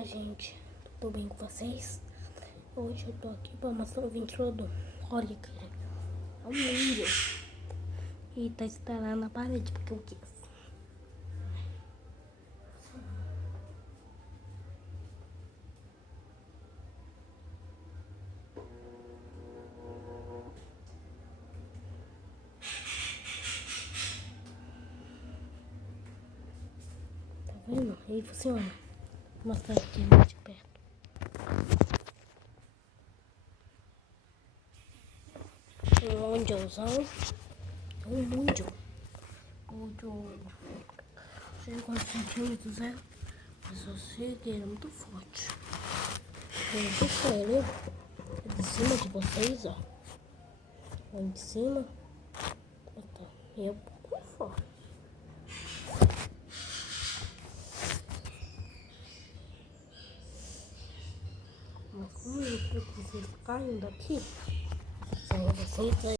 Olá, gente, tudo bem com vocês? Hoje eu tô aqui pra mostrar o ventilador. Olha, cara, é um mundo. E tá instalado na parede porque eu quis. Tá vendo? Aí funciona. Vou mostrar aqui mais de perto. Um mundialzão. Um mundial. Mundial. Não sei quantos centímetros é, mas eu sei que ele é muito forte. Eu deixo ele de cima de vocês, ó. Lá de cima. E é um pouco forte. Mas como eu quero que vocês caiam daqui, só vocês aí.